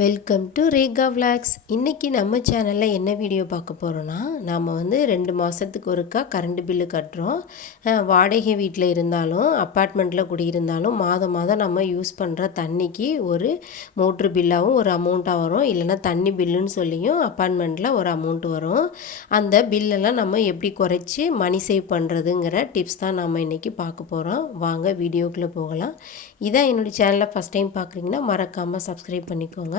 Welcome to Rekha vlogs இன்றைக்கி நம்ம சேனலில் என்ன வீடியோ பார்க்க போகிறோன்னா நாம் வந்து ரெண்டு மாதத்துக்கு ஒருக்கா கரண்ட் பில்லு கட்டுறோம். வாடகை வீட்டில் இருந்தாலும் அப்பார்ட்மெண்ட்டில் குடியிருந்தாலும் மாதம் மாதம் நம்ம யூஸ் பண்ணுற தண்ணிக்கு ஒரு மோட்ரு பில்லாகவும் ஒரு அமௌண்ட்டாக வரும். இல்லைன்னா தண்ணி பில்லுன்னு சொல்லியும் அப்பார்ட்மெண்ட்டில் ஒரு அமௌண்ட் வரும். அந்த பில்லெல்லாம் நம்ம எப்படி குறைச்சி மணி சேவ் பண்ணுறதுங்கிற டிப்ஸ் தான் நம்ம இன்றைக்கி பார்க்க போகிறோம் வாங்க வீடியோக்குள்ளே போகலாம். இதான் என்னுடைய சேனலை ஃபஸ்ட் டைம் பார்க்குறீங்கன்னா மறக்காமல் சப்ஸ்கிரைப் பண்ணிக்கோங்க.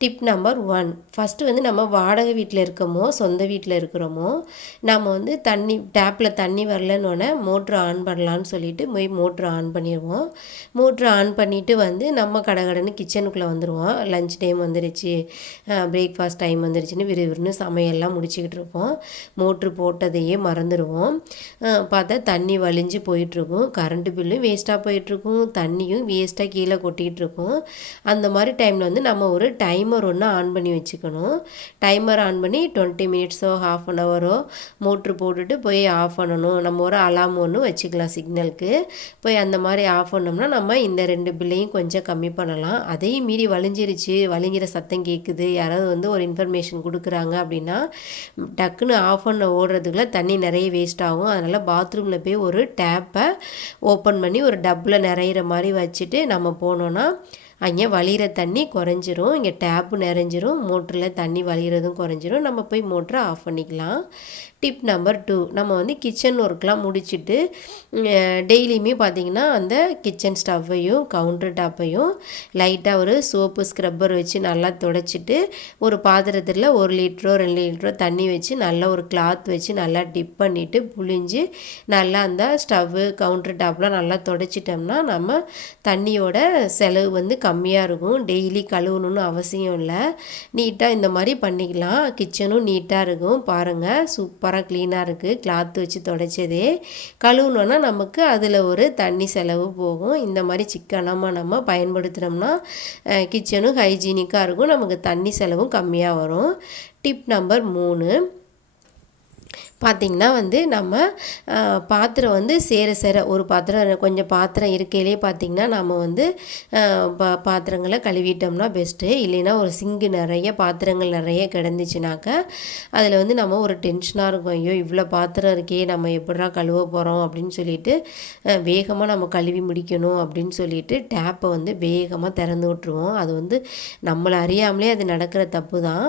டிப் நம்பர் ஒன் ஃபஸ்ட்டு வந்து நம்ம வாடகை வீட்டில் இருக்கோமோ சொந்த வீட்டில் இருக்கிறோமோ நம்ம வந்து தண்ணி டேப்பில் தண்ணி வரலன்னொன்னே மோட்ரு ஆன் பண்ணலான்னு சொல்லிட்டு போய் மோட்ரு ஆன் பண்ணிடுவோம் மோட்ரு ஆன் பண்ணிவிட்டு வந்து நம்ம கடகடன்னு கிச்சனுக்குள்ளே வந்துடுவோம் லஞ்ச் டைம் வந்துருச்சு பிரேக்ஃபாஸ்ட் டைம் வந்துருச்சுன்னு விறுவிறுன்னு சமையல்லாம் முடிச்சுக்கிட்டு இருப்போம். மோட்ரு போட்டதையே மறந்துடுவோம் பார்த்தா தண்ணி வலிஞ்சு போயிட்டுருக்கும். கரண்ட்டு பில்லும் வேஸ்ட்டாக போயிட்டுருக்கும். தண்ணியும் வேஸ்ட்டாக கீழே கொட்டிகிட்டு இருக்கும் அந்த மாதிரி டைமில் வந்து நம்ம ஒரு டைம் டைமர் ஒன்று ஆன் பண்ணி வச்சுக்கணும். டைமர் ஆன் பண்ணி டுவெண்ட்டி மினிட்ஸோ ஹாஃப் அன் ஹவரோ மோட்ரு போட்டுட்டு போய் ஆஃப் பண்ணணும். நம்ம ஒரு அலாம் ஒன்று வச்சுக்கலாம் சிக்னலுக்கு போய் அந்த மாதிரி ஆஃப் பண்ணோம்னா நம்ம இந்த ரெண்டு பில்லையும் கொஞ்சம் கம்மி பண்ணலாம். அதையும் மீறி வலிஞ்சிருச்சு வலிங்கிற சத்தம் கேட்குது யாராவது வந்து ஒரு இன்ஃபர்மேஷன் கொடுக்குறாங்க அப்படின்னா டக்குன்னு ஆஃப் பண்ண ஓடுறதுக்குள்ளே தண்ணி நிறைய வேஸ்ட் ஆகும். அதனால் பாத்ரூமில் போய் ஒரு டேப்பை ஓப்பன் பண்ணி ஒரு டப்பில் நிறையிற மாதிரி வச்சுட்டு நம்ம போனோன்னா அங்கே வழிகிற தண்ணி குறைஞ்சிரும். இங்கே டேப்பு நிறைஞ்சிரும். மோட்டரில் தண்ணி வழிகிறதும் குறைஞ்சிரும். நம்ம போய் மோட்டரை ஆஃப் பண்ணிக்கலாம். டிப் நம்பர் டூ நம்ம வந்து கிச்சன் ஒர்க்லாம் முடிச்சுட்டு டெய்லியுமே பார்த்திங்கன்னா அந்த கிச்சன் ஸ்டவ்வையும் கவுண்டர் டாப்பையும் லைட்டாக ஒரு சோப்பு ஸ்க்ரப்பர் வச்சு நல்லா துடைச்சிட்டு ஒரு பாத்திரத்தில் ஒரு லிட்டரோ ரெண்டு லிட்டரோ தண்ணி வச்சு நல்லா ஒரு கிளாத் வச்சு நல்லா டிப் பண்ணிவிட்டு புழிஞ்சு நல்லா அந்த ஸ்டவ்வு கவுண்டர் டாப்லாம் நல்லா துடைச்சிட்டோம்னா நம்ம தண்ணியோட செலவு வந்து கம்மியாக இருக்கும். டெய்லி கழுவணும்னு அவசியம் இல்லை. நீட்டாக இந்த மாதிரி பண்ணிக்கலாம். கிச்சனும் நீட்டாக இருக்கும். பாருங்கள் சூப்பர் சூப்பராக க்ளீனாக இருக்குது கிளாத் வச்சு தொடச்சதே. கழுவுனோன்னா நமக்கு அதில் ஒரு தண்ணி செலவு போகும். இந்த மாதிரி சிக்கனமாக நம்ம பயன்படுத்தினோம்னா கிச்சனும் ஹைஜீனிக்காக இருக்கும். நமக்கு தண்ணி செலவும் கம்மியாக வரும். டிப் நம்பர் மூணு. பார்த்திங்கன்னா வந்து நம்ம பாத்திரம் வந்து சேர சேர ஒரு பாத்திரம் கொஞ்சம் பாத்திரம் இருக்கையிலே பார்த்திங்கன்னா நம்ம வந்து பா பாத்திரங்களை கழுவிட்டோம்னா பெஸ்ட்டு இல்லைன்னா ஒரு சிங்கு நிறைய பாத்திரங்கள் நிறைய கிடந்துச்சுனாக்க அதில் வந்து நம்ம ஒரு டென்ஷனாக இருக்கும். ஐயோ இவ்வளோ பாத்திரம் இருக்கே நம்ம எப்படா கழுவ போகிறோம் அப்படின்னு சொல்லிட்டு வேகமாக நம்ம கழுவி முடிக்கணும் அப்படின்னு சொல்லிட்டு டேப்பை வந்து வேகமாக திறந்து விட்ருவோம் அது வந்து நம்மளை அறியாமலே அது நடக்கிற தப்பு தான்.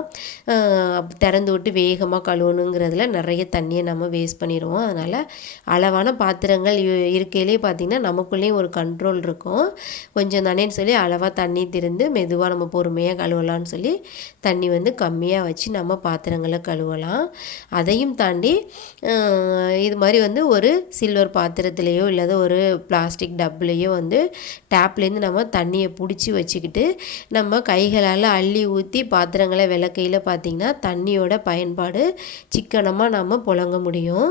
திறந்து விட்டு வேகமாக கழுவணுங்கிறதுல நிறைய தண்ணியை நம்ம வேஸ்ட் பண்ணிடுவோம். அதனால் அளவான பாத்திரங்கள் இ- இருக்கையிலே பார்த்திங்கன்னா நமக்குள்ளேயும் ஒரு கண்ட்ரோல் இருக்கும். கொஞ்சம் தானேன்னு சொல்லி அளவாக தண்ணி திருந்து மெதுவாக நம்ம பொறுமையாக கழுவலாம்னு சொல்லி தண்ணி வந்து கம்மியாக வச்சு நம்ம பாத்திரங்களை கழுவலாம். அதையும் தாண்டி இது மாதிரி வந்து ஒரு சில்வர் பாத்திரத்துலேயோ இல்லாத ஒரு பிளாஸ்டிக் டப்புலேயோ வந்து டேப்லேருந்து நம்ம தண்ணியை பிடிச்சி வச்சுக்கிட்டு நம்ம கைகளால் அள்ளி ஊற்றி பாத்திரங்களை விளக்கையில் பார்த்திங்கன்னா தண்ணியோட பயன்பாடு சிக்கனமாக நம்ம புழங்க முடியும்.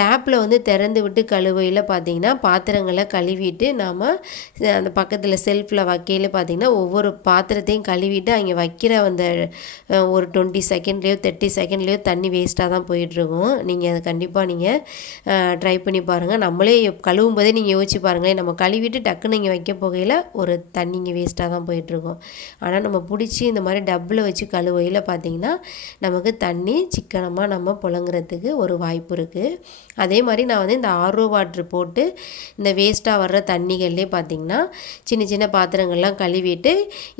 டேப்பில் வந்து திறந்து விட்டு கழுவையில் பார்த்திங்கன்னா பாத்திரங்களை கழுவிட்டு நாம் அந்த பக்கத்தில் செல்ஃபில் வைக்கையில் பார்த்திங்கன்னா ஒவ்வொரு பாத்திரத்தையும் கழுவிட்டு அங்கே வைக்கிற அந்த ஒரு டுவெண்ட்டி செகண்ட்லேயோ தேர்ட்டி செகண்ட்லேயோ தண்ணி வேஸ்ட்டாக தான் போயிட்டுருக்கும். நீங்கள் அதை கண்டிப்பாக நீங்கள் ட்ரை பண்ணி பாருங்கள் நம்மளே கழுவும் போதே நீங்கள் யோசிச்சு பாருங்களேன். நம்ம கழுவிட்டு டக்குன்னு இங்கே வைக்க போகையில் ஒரு தண்ணி இங்கே வேஸ்ட்டாக தான் போயிட்டுருக்கும். ஆனால் நம்ம பிடிச்சி இந்த மாதிரி டப்பில் வச்சு கழுவையில் பார்த்திங்கன்னா நமக்கு தண்ணி சிக்கனமாக நம்ம புழங்குறதுக்கு ஒரு வாய்ப்பு இருக்குது அதே மாதிரி நான் வந்து இந்த ஆர்ஓ வாட்ரு போட்டு இந்த வேஸ்ட்டாக வர்ற தண்ணிகள்லேயே பார்த்திங்கன்னா சின்ன சின்ன பாத்திரங்கள்லாம் கழுவிட்டு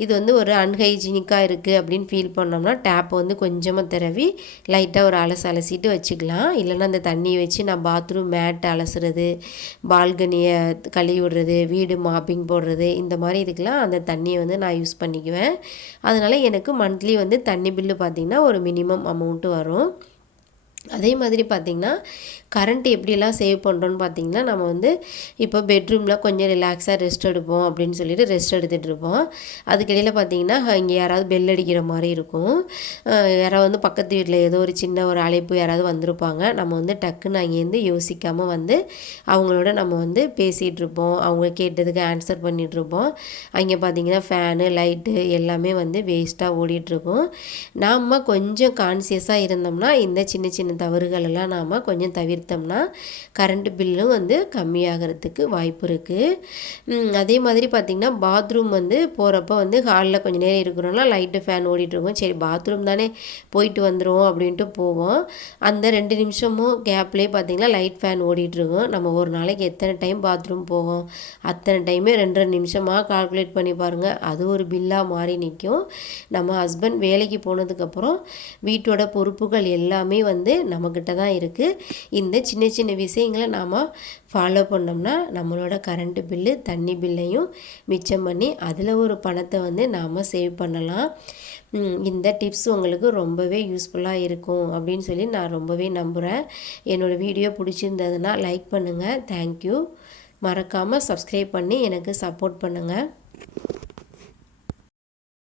இது வந்து ஒரு அன்ஹைஜீனிக்காக இருக்குது அப்படின்னு ஃபீல் பண்ணோம்னா டேப் வந்து கொஞ்சமாக திறவி லைட்டாக ஒரு அலசு அலசிட்டு வச்சுக்கலாம். இல்லைன்னா அந்த தண்ணியை வச்சு நான் பாத்ரூம் மேட் அலசுறது பால்கனியை கழுவி விடுறது வீடு மாப்பிங் போடுறது இந்த மாதிரி இதுக்கெல்லாம் அந்த தண்ணியை வந்து நான் யூஸ் பண்ணிக்குவேன். அதனால் எனக்கு மந்த்லி வந்து தண்ணி பில்லு பார்த்திங்கன்னா ஒரு மினிமம் அமௌண்ட்டு வரும். அதே மாதிரி பார்த்திங்கன்னா கரண்ட் எப்படியெல்லாம் சேவ் பண்ணுறோன்னு பார்த்தீங்கன்னா நம்ம வந்து இப்போ பெட்ரூமில் கொஞ்சம் ரிலாக்ஸாக ரெஸ்ட் எடுப்போம் அப்படின்னு சொல்லிட்டு ரெஸ்ட் எடுத்துகிட்டு இருப்போம். அதுக்கிடையில் பார்த்தீங்கன்னா இங்கே யாராவது பெல் அடிக்கிற மாதிரி இருக்கும். யாராவது வந்து பக்கத்து வீட்டில் ஏதோ ஒரு சின்ன ஒரு அழைப்பு யாராவது வந்திருப்பாங்க. நம்ம வந்து டக்குன்னு அங்கேருந்து யோசிக்காமல் வந்து அவங்களோட நம்ம வந்து பேசிகிட்டு இருப்போம். அவங்க கேட்டதுக்கு ஆன்சர் பண்ணிகிட்ருப்போம் அங்கே பார்த்தீங்கன்னா ஃபேனு லைட்டு எல்லாமே வந்து வேஸ்ட்டாக ஓடிட்டுருக்கும் நாம் கொஞ்சம் கான்சியஸாக இருந்தோம்னா இந்த சின்ன சின்ன சின்ன தவறுகள் எல்லாம் நாம் கொஞ்சம் தவிர்த்தோம்னா கரண்ட் பில்லும் வந்து கம்மியாகிறதுக்கு வாய்ப்பு இருக்குது அதே மாதிரி பார்த்திங்கன்னா பாத்ரூம் வந்து போகிறப்ப வந்து ஹாலில் கொஞ்சம் நேரம் இருக்கிறோம்னா லைட்டு ஃபேன் ஓடிட்டுருக்கோம் சரி பாத்ரூம் தானே போயிட்டு வந்துடுவோம் அப்படின்ட்டு போவோம். அந்த ரெண்டு நிமிஷமும் கேப்லேயே பார்த்திங்கன்னா லைட் ஃபேன் ஓடிட்டுருக்கோம் நம்ம ஒரு நாளைக்கு எத்தனை டைம் பாத்ரூம் போவோம்? அத்தனை டைமே ரெண்டு ரெண்டு நிமிஷமாக கால்குலேட் பண்ணி பாருங்கள் அது ஒரு பில்லாக மாறி நிற்கும் நம்ம ஹஸ்பண்ட் வேலைக்கு போனதுக்கப்புறம் வீட்டோட பொறுப்புகள் எல்லாமே வந்து நம்மக்கிட்ட தான் இருக்குது இந்த சின்ன சின்ன விஷயங்களை நாம் ஃபாலோ பண்ணோம்னா நம்மளோட கரண்ட்டு பில்லு தண்ணி பில்லையும் மிச்சம் பண்ணி அதில் ஒரு பணத்தை வந்து நாம் சேவ் பண்ணலாம். இந்த டிப்ஸ் உங்களுக்கு ரொம்பவே யூஸ்ஃபுல்லாக இருக்கும் அப்படின்னு சொல்லி நான் ரொம்பவே நம்புகிறேன் என்னோடய வீடியோ பிடிச்சிருந்ததுன்னா லைக் பண்ணுங்கள் தேங்க்யூ மறக்காமல் சப்ஸ்கிரைப் பண்ணி எனக்கு சப்போர்ட் பண்ணுங்கள்